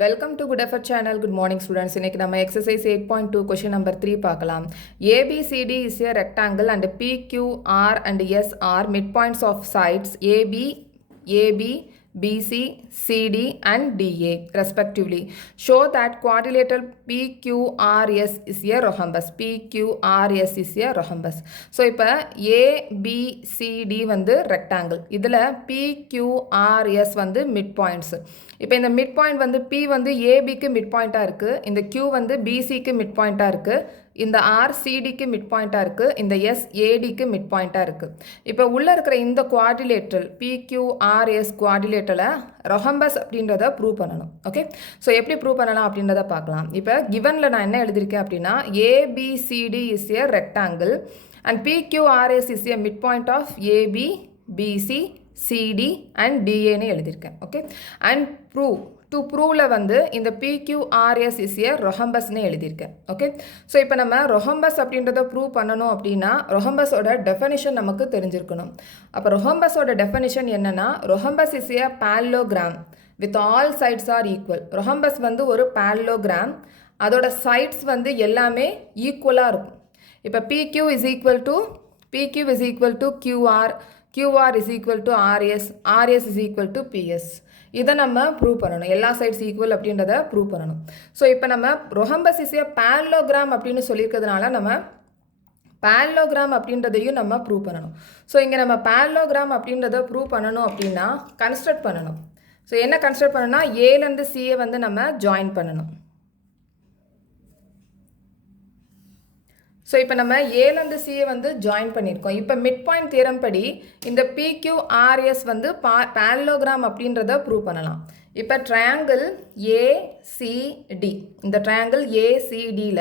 Welcome to Good Effort channel. Good morning students. இன்னைக்கு நம்ம exercise 8.2 question number 3 பார்க்கலாம். ABCD is a rectangle and PQR and S are midpoints of sides AB, BC, CD and DA respectively. Show that quadrilateral PQRS is a rhombus. PQRS is a rhombus. So இப்போ ABCD வந்து rectangle. இதில் PQRS வந்து midpoints. இப்போ இந்த midpoint வந்து P வந்து ABக்கு midpointா இருக்கு. இந்த Q வந்து BCக்கு midpointா இருக்கு. இந்த R CDக்கு midpointா இருக்கு. இந்த S ADக்கு midpointா இருக்கு. இப்போ உள்ள இருக்கிற இந்த quadrilateral PQRS quadrilateral rhombus அப்படின்றத ப்ரூவ் பண்ணணும். ஓகே, ஸோ எப்படி ப்ரூவ் பண்ணலாம் அப்படின்றத பார்க்கலாம். இப்போ கிவனில் நான் என்ன எழுதியிருக்கேன் அப்படின்னா ABCD is a rectangle and PQRS is a mid point of AB, BC, CD and DAன்னு எழுதியிருக்கேன். ஓகே, அண்ட் ப்ரூவில் வந்து இந்த PQRS இஸ் ஏ ரொஹம்பஸ்ன்னு எழுதியிருக்கேன். ஓகே, ஸோ இப்போ நம்ம ரொஹம்பஸ் அப்படின்றத ப்ரூவ் பண்ணணும் அப்படின்னா ரொஹம்பஸோட டெஃபனிஷன் நமக்கு தெரிஞ்சிருக்கணும். அப்போ ரொஹம்பஸோட டெஃபனிஷன் என்னென்னா, rhombus is a parallelogram with all sides are equal. Rhombus வந்து ஒரு parallelogram, அதோட சைட்ஸ் வந்து எல்லாமே ஈக்குவலாக இருக்கும். இப்போ PQ is equal to QR, QR is equal to RS, RS is equal to PS. இதை நம்ம ப்ரூவ் பண்ணணும். எல்லா சைட்ஸ் ஈக்குவல் அப்படின்றத ப்ரூவ் பண்ணணும். ஸோ இப்போ நம்ம ரொஹம்பஸ் இஸ் ஏ parallelogram அப்படின்னு சொல்லியிருக்கிறதுனால நம்ம parallelogram அப்படின்றதையும் நம்ம ப்ரூவ் பண்ணணும். ஸோ இங்கே நம்ம parallelogram அப்படின்றத ப்ரூவ் பண்ணணும் அப்படின்னா கன்ஸ்ட்ரக்ட் பண்ணணும். ஸோ என்ன கன்ஸ்ட்ரக்ட் பண்ணணும்னா ஏலேருந்து சியை வந்து நம்ம ஜாயின் பண்ணணும். ஸோ இப்போ நம்ம ஏலேருந்து சியை வந்து ஜாயின் பண்ணியிருக்கோம். இப்போ மிட் பாயிண்ட் தியரம் படி இந்த PQRS வந்து parallelogram அப்படின்றத ப்ரூவ் பண்ணலாம். இப்போ ட்ரையாங்கிள் ACD, இந்த ட்ரையாங்கிள் ACDயில்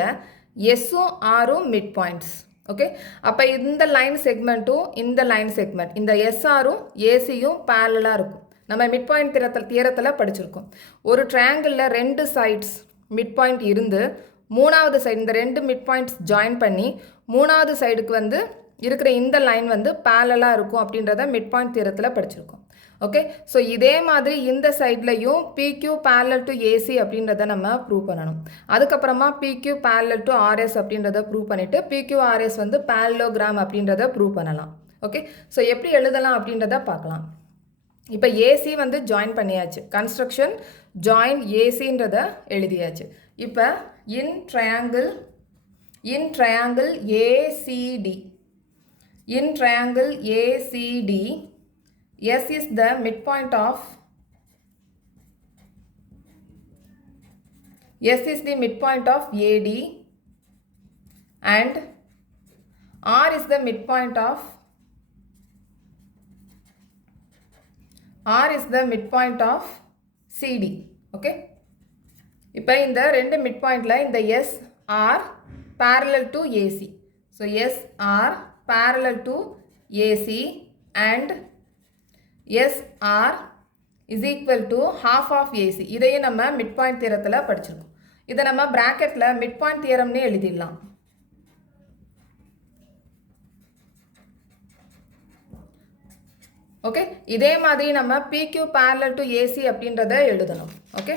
எஸ்ஸும் ஆரும் மிட் பாயிண்ட்ஸ். ஓகே, அப்போ இந்த லைன் செக்மெண்ட்டும் இந்த லைன் செக்மெண்ட், இந்த எஸ்ஆரும் ஏசியும் பேரலாக இருக்கும். நம்ம மிட் பாயிண்ட் தியரத்தில் படிச்சிருக்கோம். ஒரு ட்ரையாங்கிளில் ரெண்டு சைட்ஸ் மிட் பாயிண்ட் இருந்து மூணாவது சைடு இந்த ரெண்டு மிட் பாயிண்ட்ஸ் ஜாயின் பண்ணி மூணாவது சைடுக்கு வந்து இருக்கிற இந்த லைன் வந்து பேரலாக இருக்கும் அப்படின்றத மிட் பாயிண்ட் தியரத்தில் படிச்சிருக்கோம். ஓகே, ஸோ இதே மாதிரி இந்த சைட்லையும் PQ parallel to AC அப்படின்றத நம்ம ப்ரூவ் பண்ணணும். அதுக்கப்புறமா PQ parallel to RS அப்படின்றத ப்ரூவ் பண்ணிவிட்டு PQRS வந்து parallelogram அப்படின்றத ப்ரூவ் பண்ணலாம். ஓகே, ஸோ எப்படி எழுதலாம் அப்படின்றத பார்க்கலாம். இப்போ AC வந்து ஜாயின் பண்ணியாச்சு, கன்ஸ்ட்ரக்ஷன் ஜாயின் ACன்றத எழுதியாச்சு. இப்போ in triangle ACD, in triangle ACD, S is the midpoint of AD and R is the midpoint of CD. Okay, இப்போ இந்த ரெண்டு மிட் பாயிண்டில் இந்த S are parallel to AC. So S are parallel to AC and S R is equal to half of AC. இதையே நம்ம mid point தியரத்தில் படிச்சிருக்கோம். இதை நம்ம பிராக்கெட்டில் மிட் பாயிண்ட் தியரம்னே எழுதிடலாம். ஓகே, இதே மாதிரி நம்ம PQ parallel to AC அப்படின்றத எழுதணும். ஓகே,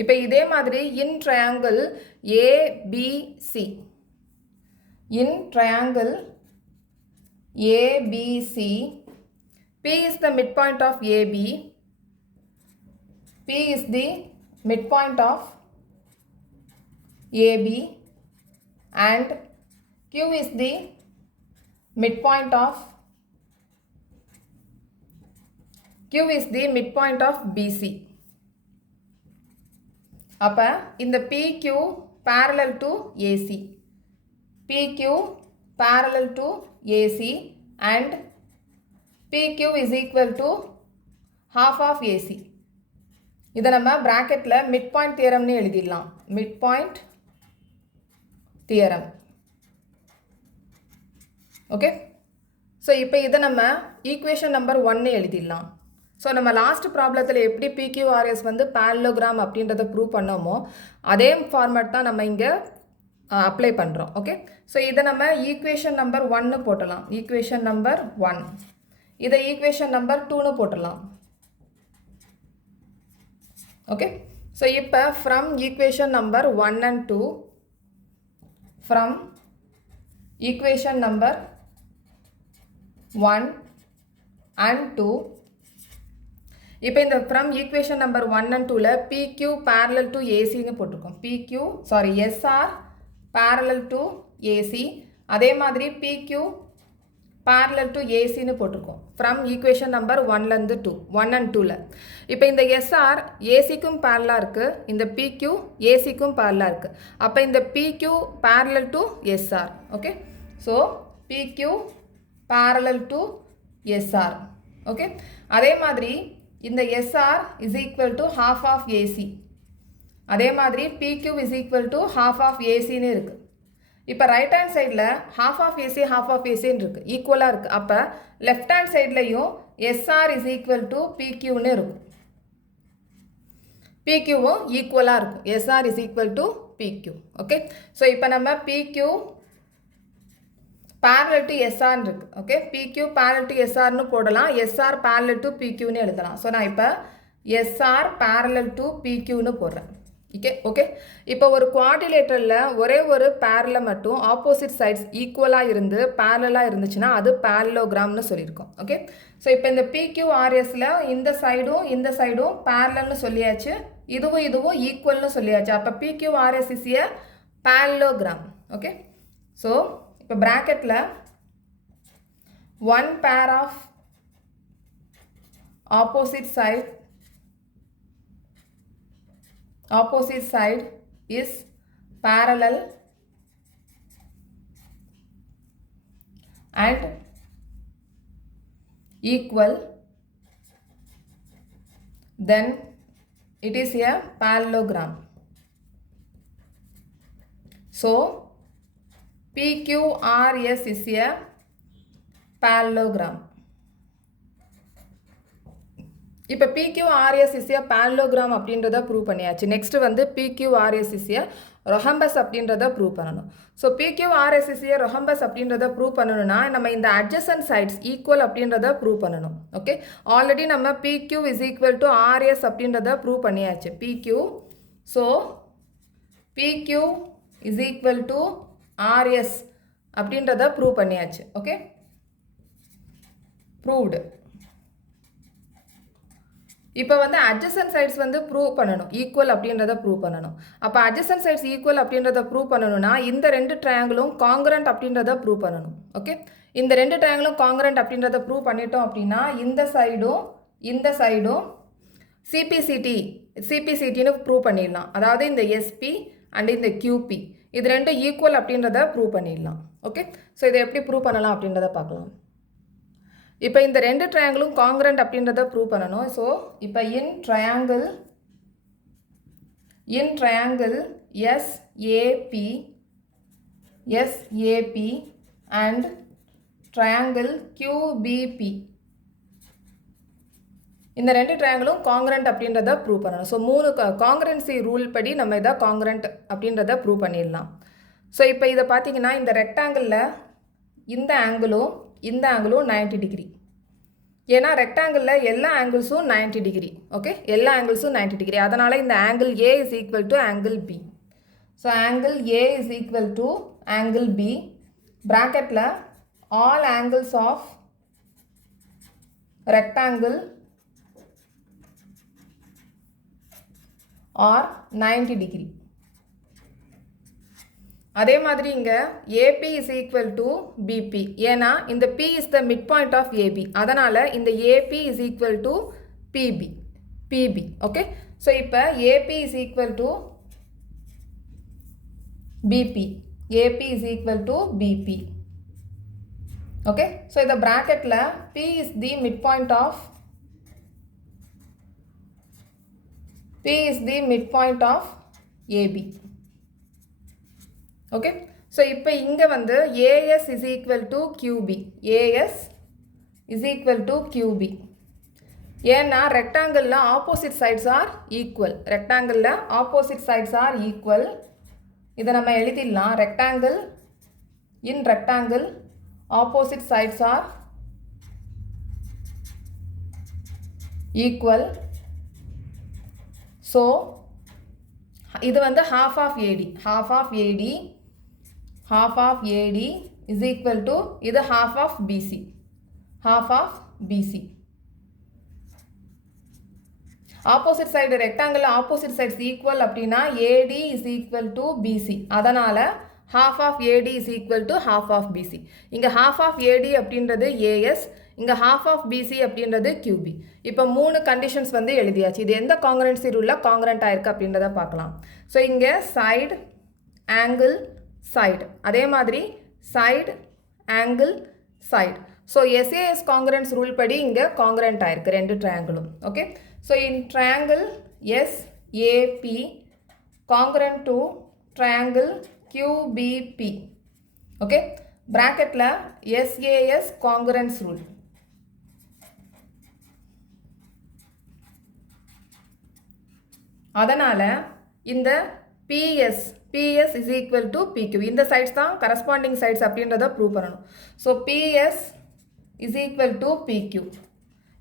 இப்போ இதே மாதிரி இன் triangle ABC, in triangle ABC, P is the midpoint of AB, P is the midpoint of AB and Q is the midpoint of BC. அப்போ இந்த PQ parallel to AC, PQ parallel to AC and PQ is equal to half of AC. இதை நம்ம பிராக்கெட்டில் mid point தியரம்னு எழுதிடலாம். Mid point theorem. Okay, so இப்போ இதை நம்ம equation number 1 எழுதிடலாம். So நம்ம லாஸ்ட் ப்ராப்ளத்தில் எப்படி PQRS வந்து parallelogram அப்படின்றத ப்ரூவ் பண்ணோமோ அதே ஃபார்மேட் தான் நம்ம இங்கே அப்ளை பண்ணுறோம். ஓகே, ஸோ இதை நம்ம ஈக்குவேஷன் நம்பர் 1 போட்டலாம். ஈக்குவேஷன் நம்பர் 1 இதை ஈக்குவேஷன் நம்பர் 2ன்னு போட்டலாம். ஓகே. ஸோ இப்போ from equation number 1 and 2, from equation number 1 and 2, இப்போ இந்த ஃப்ரம் ஈக்குவேஷன் நம்பர் 1 and 2ல PQ parallel to ACன்னு போட்டிருக்கோம். SR parallel to AC, அதே மாதிரி PQ parallel to ACன்னு போட்டிருக்கோம். ஃப்ரம் ஈக்குவேஷன் நம்பர் 1 and 2ல இப்போ இந்த SR ACக்கும் parallel இருக்குது, இந்த PQ ACக்கும் parallel இருக்குது. அப்போ இந்த PQ parallel to SR. Okay. So PQ parallel to SR. Okay. அதே மாதிரி இந்த SR is equal to half of AC. அதே மாதிரி PQ is equal to half of ACன்னு இருக்குது. இப்போ ரைட் ஹேண்ட் சைடில் half of AC ன்னு இருக்குது, ஈக்குவலாக இருக்குது. அப்போ லெஃப்ட் ஹேண்ட் சைட்லையும் SR is equal to PQன்னு இருக்கும், PQவும் ஈக்குவலாக இருக்கும். SR is equal to PQ. Okay. So இப்போ நம்ம PQ parallel to SR இருக்கு. ஓகே. PQ parallel to SRன்னு போடலாம், SR parallel to PQன்னு எழுதலாம். ஸோ நான் இப்போ SR parallel to PQன்னு போடுறேன். ஓகே. இப்போ ஒரு குவாட்ரிலேட்டரில் ஒரே ஒரு பேரலை மட்டும் ஆப்போசிட் சைட்ஸ் ஈக்குவலாக இருந்து பேரலாக இருந்துச்சுன்னா அது பேரலோகிராம்னு சொல்லியிருக்கோம். ஓகே. ஸோ இப்போ இந்த PQRSல இந்த சைடும் பேரலல்னு சொல்லியாச்சு, இதுவும் ஈக்குவல்னு சொல்லியாச்சு. அப்போ PQRS is a parallelogram. Okay. So இப்போ ப்ராக்கெட்டில் one pair of opposite side is parallel and equal, then it is a parallelogram. So PQRS is a parallelogram. இப்போ PQRS is a parallelogram அப்படின்றத ப்ரூவ் பண்ணியாச்சு. நெக்ஸ்ட் வந்து PQRS is a rhombus அப்படின்றத prove பண்ணணும். So PQRS is a rhombus அப்படின்றத prove பண்ணணும்னா நம்ம இந்த adjacent sides ஈக்குவல் அப்படின்றத ப்ரூவ் பண்ணணும். ஓகே. ஆல்ரெடி நம்ம PQ is equal to RS அப்படின்றத ப்ரூவ் பண்ணியாச்சு. PQ, so PQ is equal to RS அப்படின்றத ப்ரூவ் பண்ணியாச்சு. ஓகே. ப்ரூவ்டு. இப்போ வந்து adjacent sides வந்து ப்ரூவ் பண்ணணும், ஈக்குவல் அப்படின்றத ப்ரூவ் பண்ணணும். அப்போ adjacent sides ஈக்குவல் அப்படின்றத ப்ரூவ் பண்ணணும்னா இந்த ரெண்டு ட்ரையாங்கிளும் காங்கிரண்ட் அப்படின்றத ப்ரூவ் பண்ணணும். ஓகே. இந்த ரெண்டு ட்ரையாங்கிளும் காங்கிரண்ட் அப்படின்றத ப்ரூவ் பண்ணிட்டோம் அப்படின்னா இந்த சைடும் சிபிசிடின்னு ப்ரூவ் பண்ணிடலாம். அதாவது இந்த SP அண்ட் இந்த QP இது ரெண்டும் ஈக்குவல் அப்படின்றத ப்ரூவ் பண்ணிடலாம். ஓகே. ஸோ இதை எப்படி ப்ரூவ் பண்ணலாம் அப்படின்றத பார்க்கலாம். இப்போ இந்த ரெண்டு ட்ரையாங்கிளும் காங்கிரண்ட் அப்படின்றத ப்ரூவ் பண்ணணும். ஸோ இப்போ இன் triangle SAP and triangle QBP, இந்த ரெண்டு ட்ரையாங்கிளும் காங்கிரண்ட் அப்படின்றத ப்ரூவ் பண்ணணும். ஸோ 3 காங்கிரன்சி ரூல் படி நம்ம இதை காங்கிரண்ட் அப்படின்றத ப்ரூவ் பண்ணிடலாம். ஸோ இப்போ இதை பார்த்தீங்கன்னா இந்த ரெக்டாங்கிளில் இந்த ஆங்கிளும் 90 டிகிரி. ஏன்னா ரெக்டாங்கிளில் எல்லா ஆங்கிள்ஸும் 90 டிகிரி. ஓகே. எல்லா ஆங்கிள்ஸும் 90 டிகிரி. அதனால் இந்த angle A is equal to angle B. So angle A is equal to angle B. ப்ராக்கெட்டில் all angles of rectangle are 90 degree. அதே மாதிரி இங்கே AP is equal to BP. ஏன்னா இந்த P is the midpoint of AB. அதனால் இந்த AP is equal to PB. Okay. So இப்போ AP is equal to BP. AP is equal to BP. Okay. So இந்த ப்ராக்கெட்டில் P is the midpoint of AB. Okay. So இப்போ இங்கே வந்து AS is equal to QB. AS is equal to QB. ஏன்னா ரெக்டாங்கிளில் opposite sides are equal. இதை நம்ம எழுதிடலாம். Rectangle opposite sides are equal. So இது வந்து half of AD. Half of AD is equal to இது half of BC. Half of BC. Opposite side rectangle opposite sides equal அப்படின்னா AD is equal to BC. அதனால half of AD is equal to half of BC. இங்க half of AD அப்படின்றது AS, இங்க half of BC அப்படின்றது QB. இப்போ மூணு conditions வந்து எழுதியாச்சு. இது எந்த காங்கிரன்சி ரூல்ல காங்கிரண்ட் ஆயிருக்கு அப்படின்றத பார்க்கலாம். ஸோ இங்க சைடு ஆங்கிள் சைடு, அதே மாதிரி side angle side. So SAS congruence rule படி இங்கே காங்கிரண்ட் ஆயிருக்கு ரெண்டு ட்ரையாங்கிளும். Okay, so in triangle SAP congruent to triangle QBP. Okay, பிராக்கெட்டில் SAS காங்கிரன்ஸ் ரூல். அதனால் இந்த PS is equal to PQ. இந்த சைட்ஸ் தான் கரஸ்பாண்டிங் சைட்ஸ் அப்படின்றத ப்ரூவ் பண்ணணும். So PS is equal to PQ.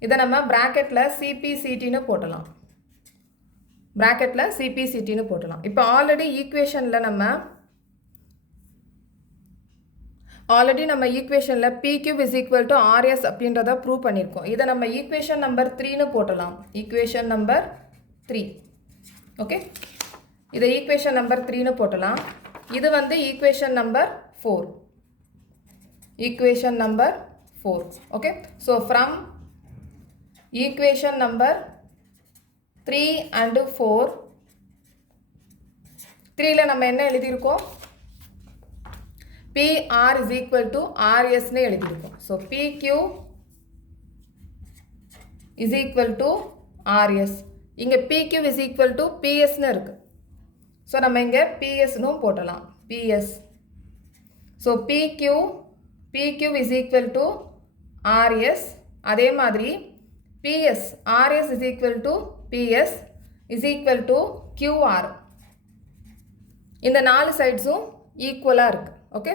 இதை நம்ம பிராக்கெட்டில் CPCTன்னு போட்டலாம். பிராக்கெட்டில் CPCTன்னு போட்டலாம். இப்போ ஆல்ரெடி ஈக்குவேஷனில் நம்ம ஈக்குவேஷனில் PQ is equal to RS அப்படின்றத ப்ரூவ் பண்ணியிருக்கோம். இதை நம்ம ஈக்குவேஷன் நம்பர் 3ன்னு போட்டலாம். Equation number 3. ஓகே, இதை ஈக்குவேஷன் நம்பர் 3ன்னு போட்டலாம். இது வந்து equation number 4. Equation number 4. Okay, so from equation number 3 and 4, 3ல நம்ம என்ன எழுதியிருக்கோம்? PR is equal to RSன்னு எழுதியிருக்கோம். So PQ is equal to RS. இங்கே PQ is equal to PSன்னு இருக்கு. ஸோ நம்ம இங்கே PSன்னு போட்டலாம். PS. So PQ is equal to RS. அதே மாதிரி PS, RS is equal to PS is equal to QR. இந்த நாலு சைட்ஸும் ஈக்குவலாக இருக்குது. ஓகே,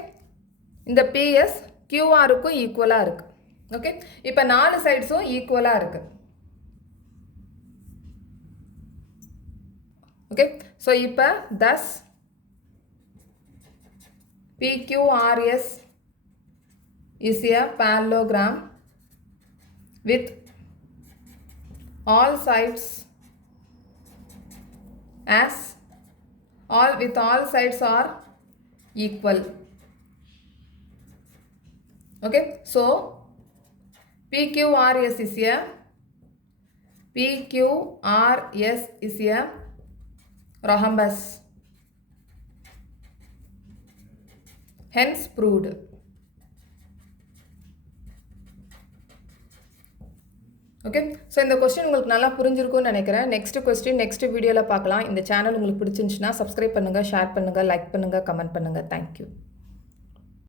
இந்த PS QRக்கும் ஈக்குவலாக இருக்குது. ஓகே, இப்போ நாலு சைட்ஸும் ஈக்குவலாக இருக்குது. ஓகே, ஸோ இப்போ thus PQRS is a parallelogram with all sides are equal. Okay, so PQRS is a rhombus, hence proved. Okay, so இந்த கொஸ்டின் உங்களுக்கு நல்லா புரிஞ்சிருக்கும்னு நினைக்கிறேன். நெக்ஸ்ட் கொஸ்டின் நெக்ஸ்ட் வீடியோவில் பார்க்கலாம். இந்த சேனல் உங்களுக்கு பிடிச்சிருந்துச்சுன்னா சப்ஸ்கிரைப் பண்ணுங்கள், ஷேர் பண்ணுங்கள், லைக் பண்ணுங்கள், கமெண்ட் பண்ணுங்கள். தேங்க்யூ.